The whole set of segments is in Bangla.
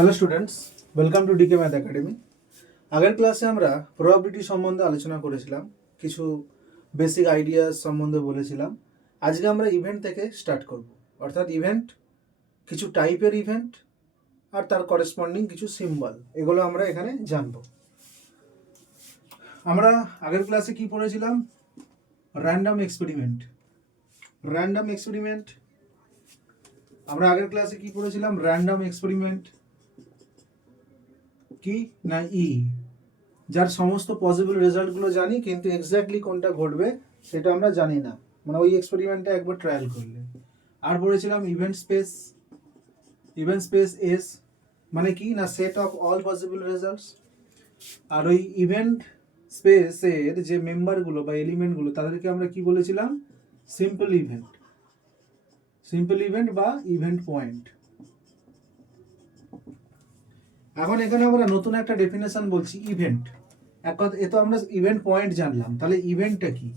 Hello students, welcome to DK math academy. আগের ক্লাসে আমরা প্রবাবিলিটি সম্বন্ধে আলোচনা করেছিলাম, কিছু বেসিক আইডিয়াস সম্বন্ধে বলেছিলাম। আজকে আমরা ইভেন্ট থেকে স্টার্ট করব, অর্থাৎ ইভেন্ট, কিছু টাইপের ইভেন্ট আর তার করেসপন্ডিং কিছু সিম্বল, এগুলো আমরা এখানে জানব। আমরা আগের ক্লাসে কি পড়েছিলাম? Random experiment. আমরা আগের ক্লাসে কি পড়েছিলাম? র্যান্ডম এক্সপেরিমেন্ট কি না যার সমস্ত পসিবল রেজাল্টগুলো জানি, কিন্তু এক্স্যাক্টলি কোনটা ঘটবে সেটা আমরা জানি না, মানে ওই এক্সপেরিমেন্টটা একবার ট্রায়াল করলে। আর পড়েছিলাম ইভেন্ট স্পেস এস, মানে কি না set of all possible results. আর ওই ইভেন্ট স্পেসের যে মেম্বারগুলো বা এলিমেন্টগুলো তাদেরকে আমরা কি বলেছিলাম? সিম্পল ইভেন্ট বা ইভেন্ট পয়েন্ট। এখন এখানে আমরা নতুন একটা ডেফিনেশন বলছি, ইভেন্ট। এ তো আমরা ইভেন্ট পয়েন্ট জানলাম, তাহলে ইভেন্টটা কি?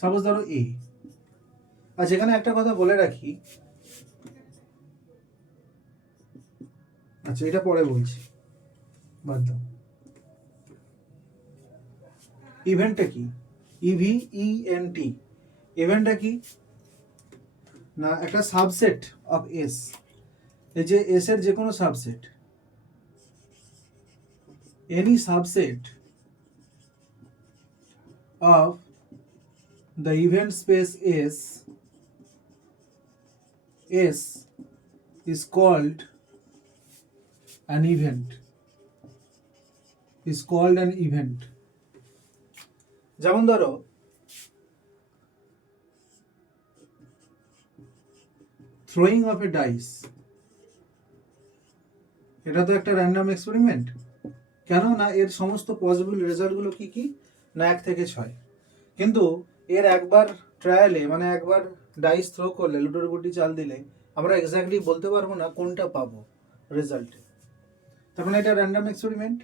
সাপোজ ধরো এ। আচ্ছা, এখানে একটা কথা বলে রাখি, আচ্ছা এটা পরে বলছি, বাদ দাও। ইভেন্টটা কি? ইভেন্ট। ইভেন্টটা কি না একটা সাবসেট অফ এস। এই যে এস এর যে কোনো subset, any subset of the event space S is called an event. যেমন ধরো throwing of a dice, এটা তো একটা র্যান্ডম এক্সপেরিমেন্ট। কেন না এর সমস্ত পসিবল রেজাল্টগুলো কি কি না 1 থেকে 6, কিন্তু এর একবার ট্রায়ালে, মানে একবার ডাইস থ্রো করলে, লুডোর গুটি চাল দিলে আমরা এক্স্যাক্টলি বলতে পারবো না কোনটা পাবো রেজাল্টে। তার মানে এটা র্যান্ডম এক্সপেরিমেন্ট।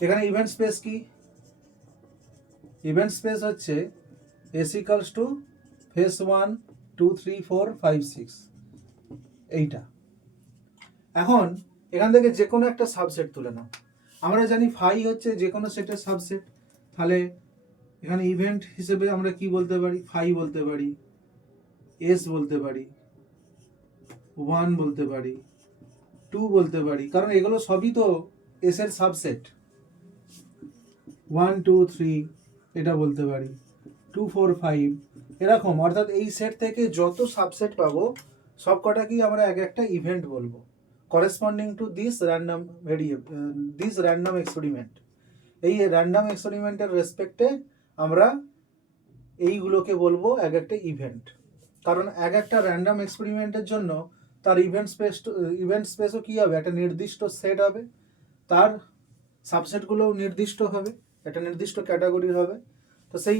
এখানে ইভেন্ট স্পেস কি? ইভেন্ট স্পেস হচ্ছে এস ইকালস টু ফেস 1 2 3 4 5 6, এইটা। এখন এখান থেকে যে কোনো একটা সাবসেট তুলে নাও। আমরা জানি ফাই হচ্ছে যে কোনো সেটের সাবসেট, তাহলে এখানে ইভেন্ট হিসেবে আমরা কি বলতে পারি? ফাই বলতে পারি, এস বলতে পারি, 1 বলতে পারি, 2 বলতে পারি, কারণ এগুলো সবই তো এস এর সাবসেট। 1 2 3 এটা বলতে পারি, 2 4 5 এরকম। অর্থাৎ এই সেট থেকে যত সাবসেট পাবো সব কটা কি আমরা এক একটা ইভেন্ট বলবো, corresponding to this random experiment. এই র্যান্ডম এক্সপেরিমেন্টের রেসপেক্টে আমরা এইগুলোকে বলবো এক একটা ইভেন্ট। কারণ এক একটা র্যান্ডম এক্সপেরিমেন্টের জন্য তার ইভেন্ট স্পেসও কী হবে? একটা নির্দিষ্ট সেট হবে, তার সাবসেটগুলোও নির্দিষ্ট হবে, একটা নির্দিষ্ট ক্যাটাগরির হবে। তো সেই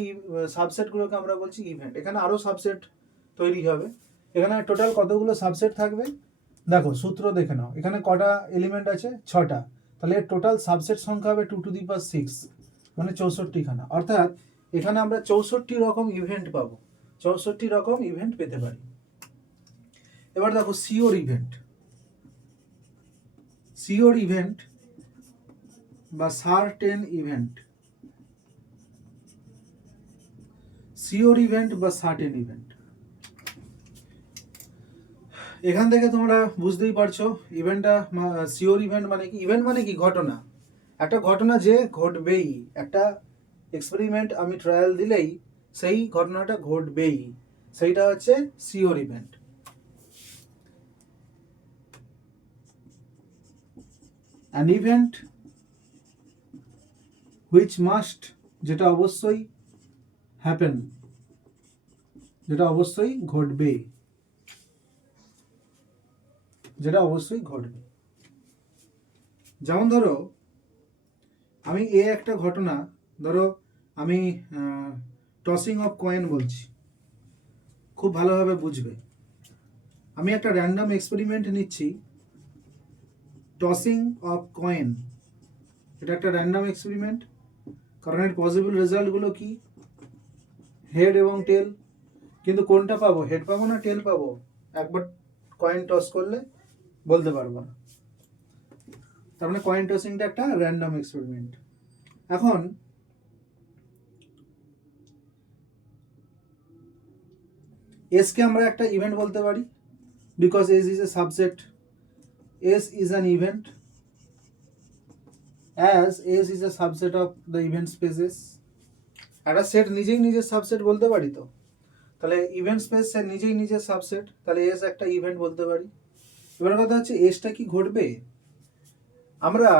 সাবসেটগুলোকে আমরা বলছি ইভেন্ট। এখানে আরও সাবসেট তৈরি হবে। এখানে টোটাল কতগুলো সাবসেট থাকবে দেখো, সূত্র দেখে নাও। এখানে কটা এলিমেন্ট আছে? 6টা। তাহলে টোটাল সাবসেট সংখ্যা হবে 2 টু দি পাওয়ার 6, মানে 64খানা। অর্থাৎ এখানে আমরা 64 রকম ইভেন্ট পাবো, 64 রকম ইভেন্ট পেতে পারি। এবার দেখো সিওর ইভেন্ট বা সার্টেন ইভেন্ট। এখান থেকে তোমরা বুঝতেই পারছো ইভেন্টটা, সিওর ইভেন্ট মানে কি? ইভেন্ট মানে কি? ঘটনা, একটা ঘটনা যে ঘটবেই। একটা এক্সপেরিমেন্ট আমি ট্রায়াল দিলেই সেই ঘটনাটা ঘটবেই, সেইটা হচ্ছে sure event. An event which must, যেটা অবশ্যই হ্যাপেন, যেটা অবশ্যই ঘটবে। যেমন ধরো আমি একটা ঘটনা, ধরো আমি টসিং অফ কয়েন বলছি, খুব ভালোভাবে বুঝবে। আমি একটা র্যান্ডম এক্সপেরিমেন্ট নিচ্ছি, টসিং অফ কয়েন। এটা একটা র্যান্ডম এক্সপেরিমেন্ট, কারণ এর পসিবল রেজাল্টগুলো কি? হেড এবং টেল। কিন্তু কোনটা পাবো? হেড পাবো না টেল পাবো? একবার কয়েন টস করলে বলতে পারবো না। তার মানে কয়েন টসিংটা একটা র্যান্ডম এক্সপেরিমেন্ট। এখন এস কে আমরা একটা ইভেন্ট বলতে পারি, because S is a subset, S is an event, as S is a subset of the event spaces. একটা সেট নিজেই নিজের সাবসেট বলতে পারি তো, তাহলে ইভেন্ট স্পেস এর নিজেই নিজের সাবসেট, তাহলে এস একটা ইভেন্ট বলতে পারি। এবার কথা হচ্ছে এসটা কি ঘটবে, আমরা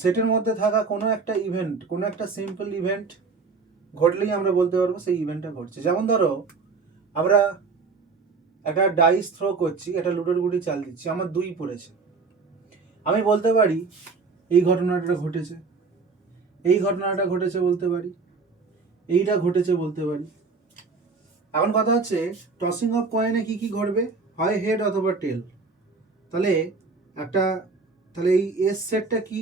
সেটের মধ্যে থাকা কোনো একটা ইভেন্ট, কোনো একটা সিম্পল ইভেন্ট ঘটলেই আমরা বলতে পারবো সেই ইভেন্টটা ঘটছে। যেমন ধরো আমরা একটা ডাইস থ্রো করছি, একটা লুডোর গুটি চাল দিচ্ছি, আমার 2 পড়েছে, আমি বলতে পারি এই ঘটনাটা ঘটেছে, এই ঘটনাটা ঘটেছে বলতে পারি, এইটা ঘটেছে বলতে পারি। এখন কথা হচ্ছে টসিং অফ কয়েনে কি কি ঘটবে, হয় হেড অথবা টেল। তাহলে এই এস সেটটা কি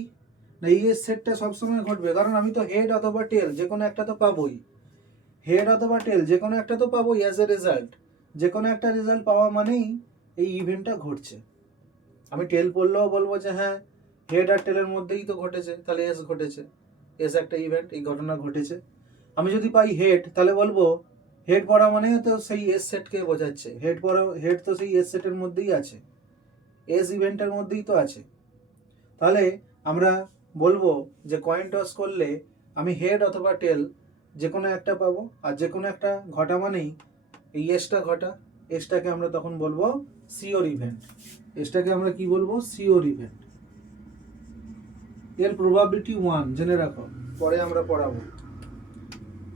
না, এই এস সেটটা সবসময় ঘটবে, কারণ আমি তো হেড অথবা টেল যে কোনো একটা তো পাবোই, হেড অথবা টেল যে কোনো একটা তো পাবোই অ্যাজ এ রেজাল্ট। যে কোনো একটা রেজাল্ট পাওয়া মানেই এই ইভেন্টটা ঘটছে। আমি টেল পড়লেও বলবো যে হ্যাঁ হেড আর টেলের মধ্যেই তো ঘটেছে, তাহলে এস ঘটেছে, এস একটা ইভেন্ট, এই ঘটনা ঘটেছে। আমি যদি পাই হেড, তাহলে বলবো হেড পড়া মানে তো সেই এস সেটকে বোঝাচ্ছে, হেড তো সেই এস সেটের মধ্যেই আছে, এস ইভেন্টের মধ্যেই তো আছে। তাহলে আমরা বলবো যে কয়েন টস করলে আমি হেড অথবা টেল যে কোনো একটা পাবো, আর যে কোনো একটা ঘটা মানেই এই এসটা ঘটা, এসটাকে আমরা তখন বলবো সিওর ইভেন্ট। এসটাকে আমরা কি বলবো, সিওর ইভেন্ট। এর প্রবাবিলিটি 1 জেনে রাখো, পরে আমরা পড়াবো,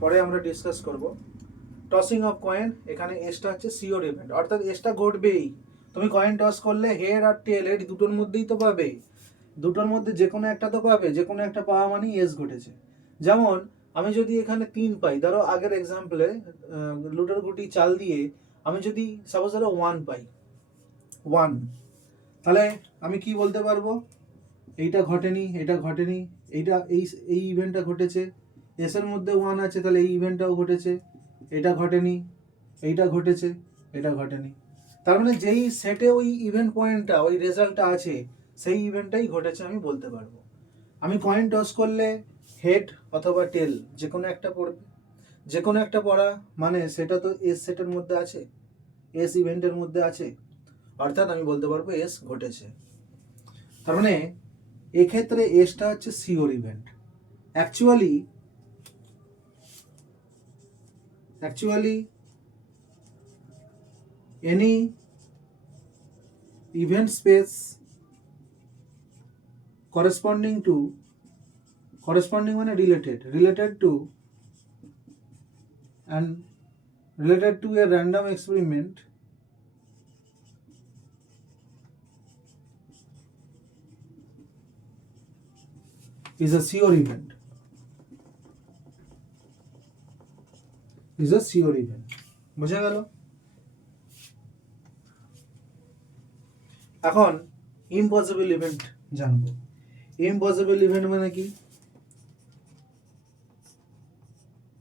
পরে আমরা ডিসকাস করব। টসিং অফ কয়েন, এখানে এসটা হচ্ছে সিওর ইভেন্ট, অর্থাৎ এসটা ঘটবেই। তুমি কয়েন টস করলে হেড আর টেল এর দুটোর মধ্যেই তো পাবে, দুটোর মধ্যে যে কোনো একটা তো পাবে, যে কোনো একটা পাওয়া মানেই এস ঘটেছে। যেমন আমি যদি এখানে 3 পাই, ধরো আগের এক্সাম্পলে লুডোর গুটি চাল দিয়ে আমি যদি সাপোজ ধরো 1 পাই, 1, তাহলে আমি কি বলতে পারবো, এইটা ঘটেনি, এটা ঘটেনি, এইটা এই ইভেন্টটা ঘটেছে, এস এর মধ্যে 1 আছে, তাহলে এই ইভেন্টটাও ঘটেছে, এটা ঘটেনি, এইটা ঘটেছে, এটা ঘটেনি। তার মানে যেই সেটে ওই ইভেন্ট পয়েন্টটা, ওই রেজাল্টটা আছে, সেই ইভেন্টটাই ঘটেছে আমি বলতে পারবো। আমি কয়েন টস করলে হেড অথবা টেল যে কোনো একটা পড়বে, যে কোনো একটা পড়া মানে সেটা তো এস সেটের মধ্যে আছে, এস ইভেন্টের মধ্যে আছে, অর্থাৎ আমি বলতে পারবো এস ঘটেছে। তার মানে এক্ষেত্রে এসটা হচ্ছে sure event. Actually any event space corresponding মানে related to a random experiment is a sure event. বুঝা গেল? এখন ইম্পসিবল ইভেন্ট জানবো। ইম্পসিবল ইভেন্ট মানে কি,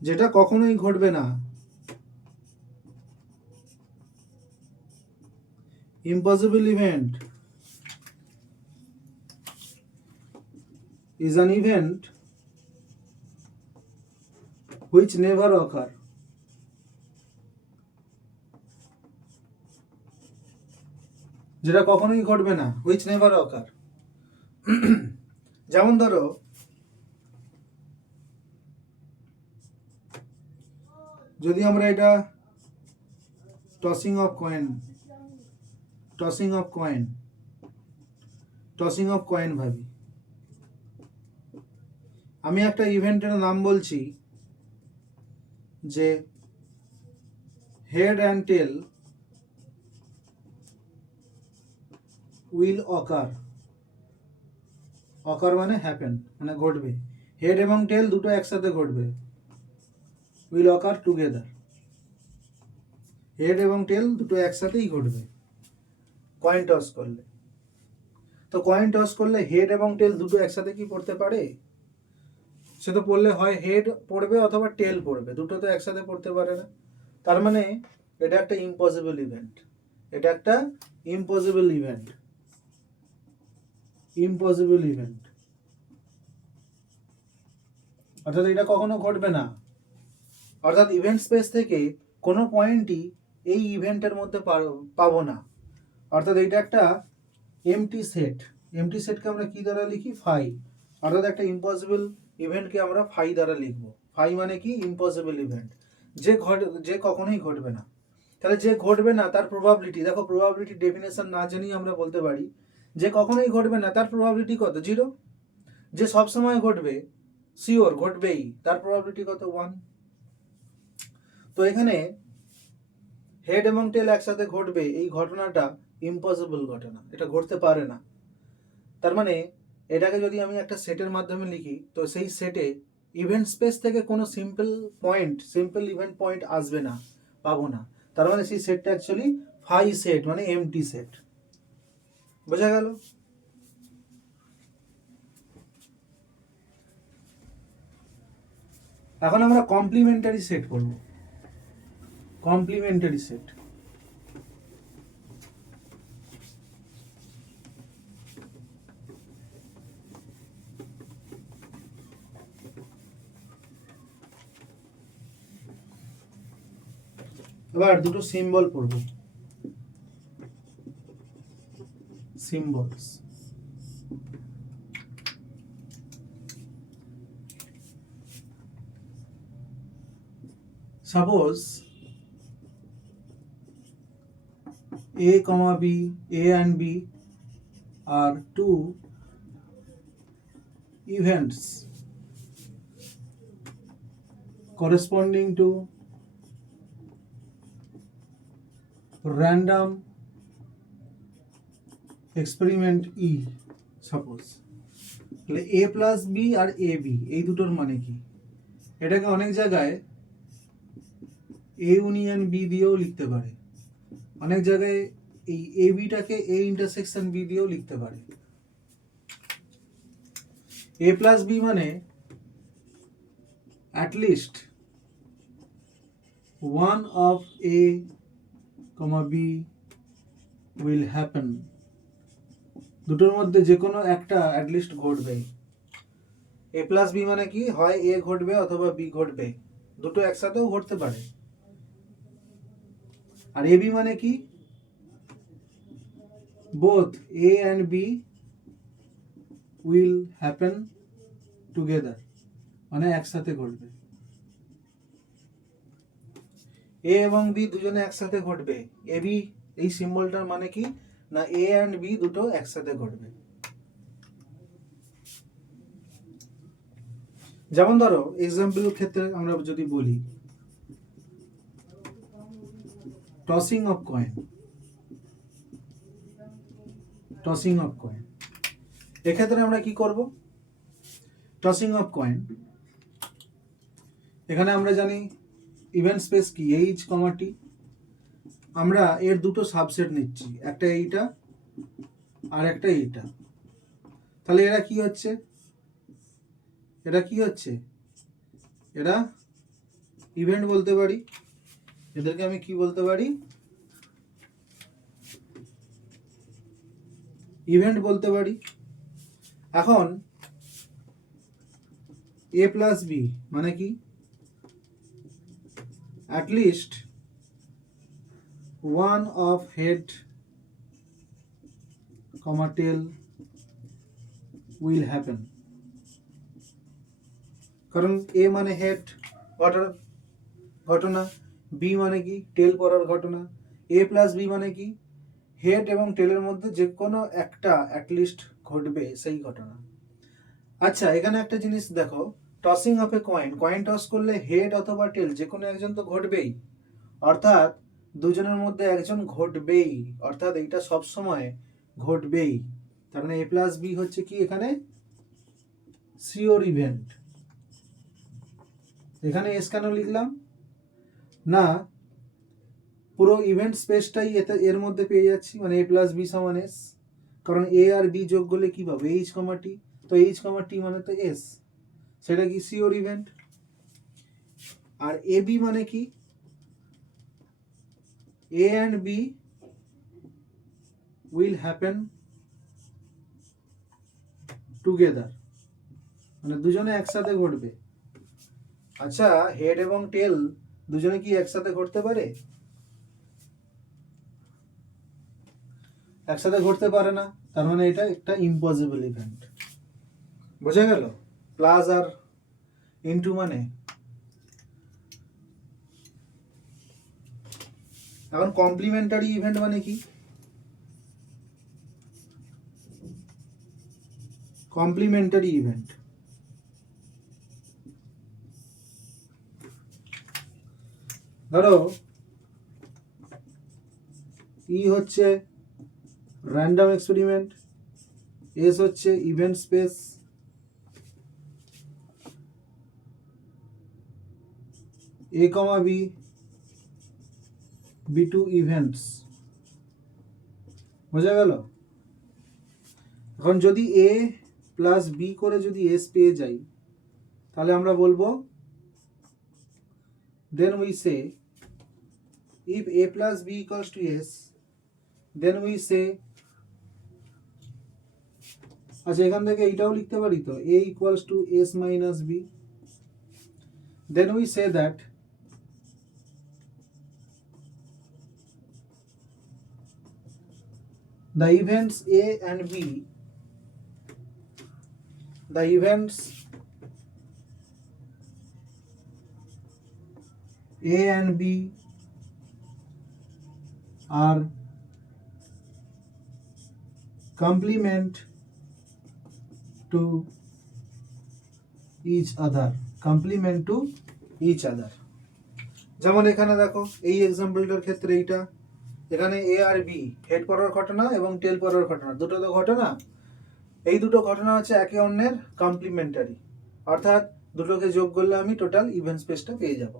যেটা কখনোই ঘটবে না। Impossible event is an event which never occur. যেটা কখনোই ঘটবে না, which never occur. যেমন ধরো যদি আমরা এটা টসিং অফ কয়েন ভাবি, আমি একটা ইভেন্টের নাম বলছি যে হেড অ্যান্ড টেল উইল অকার মানে হ্যাপেন, মানে ঘটবে, হেড এবং টেল দুটো একসাথে ঘটবে, উইল অকার টুগেদার, হেড এবং টেল দুটো একসাথেই ঘটবে কয়েন টস করলে। তো কয়েন টস করলে হেড এবং টেল দুটো একসাথে কি পড়তে পারে? সে তো পড়লে হয় হেড পড়বে অথবা টেল পড়বে, দুটো তো একসাথে পড়তে পারে না। তার মানে এটা একটা ইম্পসিবল ইভেন্ট, এটা একটা ইম্পসিবল ইভেন্ট, ইম্পসিবল ইভেন্ট, অর্থাৎ এটা কখনো ঘটবে না। অর্থাৎ ইভেন্ট স্পেস থেকে কোনো পয়েন্টই এই ইভেন্টের মধ্যে পাবো না। অর্থাৎ এটা একটা এমটি সেট, এমটি সেটকে আমরা কি দ্বারা লিখি? ফাই। অর্থাৎ একটা ইম্পসিবল ইভেন্টকে আমরা ফাই দ্বারা লিখব। ফাই মানে কি? ইম্পসিবল ইভেন্ট, যে কখনোই ঘটবে না। তাহলে যে ঘটবে না তার প্রবাবিলিটি, দেখো প্রবাবিলিটি ডেফিনেশন না জেনেই আমরা বলতে পারি যে কখনোই ঘটবে না তার প্রবাবিলিটি কত? 0। যে সবসময় ঘটবে, শিওর ঘটবেই, তার প্রবাবিলিটি কত? 1। তো এখানে হেড এবং টেল একসাথে ঘটবে, এই ঘটনাটা ইম্পসিবল ঘটনা, এটা ঘটতে পারে না। তার মানে এটাকে যদি আমি একটা সেটের মাধ্যমে লিখি, তো সেই সেটে ইভেন্ট স্পেস থেকে কোনো সিম্পল ইভেন্ট পয়েন্ট আসবে না, পাবো না। তার মানে সেই সেটটা অ্যাকচুয়ালি ফাই সেট, মানে এমটি সেট। বোঝা গেল? এখন আমরা কমপ্লিমেন্টারি সেট করব। কমপ্লিমেন্টারি সেট, এবার দুটো সিম্বল পড়ব, symbols. Suppose A, B, A and B are two events corresponding to random experiment E. Suppose তাহলে A প্লাস B আর AB এই দুটোর মানে কি? এটাকে অনেক জায়গায় A ইউনিয়ন B দিয়েও লিখতে পারে, অনেক জায়গায় এই ABটাকে A ইন্টারসেকশন B দিয়েও লিখতে পারে। A প্লাস B মানে at least one of A, B will happen, দুটোর মধ্যে যে কোনো একটা অ্যাটলিস্ট ঘটবে। A প্লাস B মানে কি? হয় A ঘটবে অথবা B ঘটবে, দুটো একসাথেও ঘটতে পারে। আর AB মানে কি? both A and B will happen together, মানে একসাথে ঘটবে। A এবং B দুজনে একসাথে ঘটবে। AB এই সিম্বলটার মানে কি? না A and B দুটো একসাথে ঘটবে। যেমন ধরো এক্সাম্পলের ক্ষেত্রে আমরা যদি বলি tossing of coin, tossing of coin, এক্ষেত্রে আমরা কি করব? টসিং অফ কয়েন, এখানে আমরা জানি ইভেন্ট স্পেস কি? H, T। আমরা এর দুটো সাবসেট নিচ্ছি, একটা এইটা আর একটা এইটা। তাহলে এরা কি হচ্ছে? এটা কি হচ্ছে? এরা ইভেন্ট বলতে পারি, এদেরকে আমি কি বলতে পারি? ইভেন্ট বলতে পারি। এখন A প্লাস B মানে কি? at least one of head, tail will happen, কারণ A মানে হেড ঘটনা, B মানে কি? টেল পড়ার ঘটনা। A প্লাস B মানে কি? হেড এবং টেলের মধ্যে যে কোনো একটা অ্যাটলিস্ট ঘটবে সেই ঘটনা। আচ্ছা, এখানে একটা জিনিস দেখো, tossing of A coin, coin toss করলে হেড অথবা টেল যে কোনো একজন তো ঘটবেই, অর্থাৎ দুজনের মধ্যে একজন ঘটবেই, অর্থাৎ এইটা সব সময় ঘটবেই। তার মানে A প্লাস B হচ্ছে কি এখানে? Sure event. এখানে এস কেন লিখলাম? না, পুরো ইভেন্ট স্পেসটাই এর মধ্যে পেয়ে যাচ্ছি, মানে A প্লাস B সমান এস, কারণ A আর B যোগ করলে কি পাবো? H, T। তো H, T মানে তো এস, সেটা কি? Sure event. আর AB মানে কি? AB মানে হচ্ছে কি? A প্লাস B সমান এস, কারণ A আর B যোগ করলে কি পাবো? H, T। তো H, T মানে তো এস, সেটা কি? Sure event. আর AB মানে কি? Sure event. আর AB মানে কি? A and B will happen together, মানে দুজনে একসাথে ঘটবে। আচ্ছা, হেড এবং টেল দুজনে কি একসাথে ঘটতে পারে? একসাথে ঘটতে পারে না, তার মানে এটা একটা ইম্পসিবল ইভেন্ট। বোঝা গেল? প্লাস আর ইনটু মানে। এখন কমপ্লিমেন্টারি ইভেন্ট মানে কি? কমপ্লিমেন্টারি ইভেন্ট ধরো ই হচ্ছে র্যান্ডম এক্সপেরিমেন্ট, এস হচ্ছে ইভেন্ট স্পেস, এ কমা বি বি টু ইভেন্টস। বোঝা গেল? এখন যদি এ প্লাস বি করে যদি এস পেয়ে যাই, তাহলে আমরা বলবো then we say if a plus b equals to s, then we say, আচ্ছা এখান থেকে এইটাও লিখতে পারি তো, a equals to s minus b, then we say that the events a and b, the events a and b are complement to each other, complement to each other। যেমন এখানে দেখো এই এক্সাম্পলটার ক্ষেত্রে এইটা, এখানে এ আর বি হেড পড়ার ঘটনা এবং টেল পড়ার ঘটনা, দুটো তো ঘটনা, এই দুটো ঘটনা হচ্ছে একে অন্যের কমপ্লিমেন্টারি, অর্থাৎ দুটোকে যোগ করলে আমি টোটাল ইভেন্ট স্পেসটা পেয়ে যাব।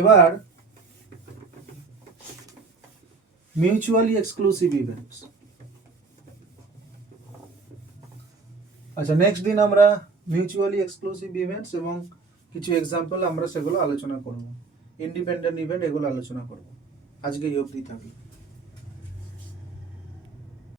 এবার মিউচুয়ালি এক্সক্লুসিভ ইভেন্টস। আচ্ছা, নেক্সট দিন আমরা মিউচুয়ালি এক্সক্লুসিভ ইভেন্টস এবং কিছু এক্সাম্পল আমরা সেগুলো আলোচনা করব, ইন্ডিপেন্ডেন্ট ইভেন্ট এগুলো আলোচনা করব। আজকে এই অবধি থাকবে।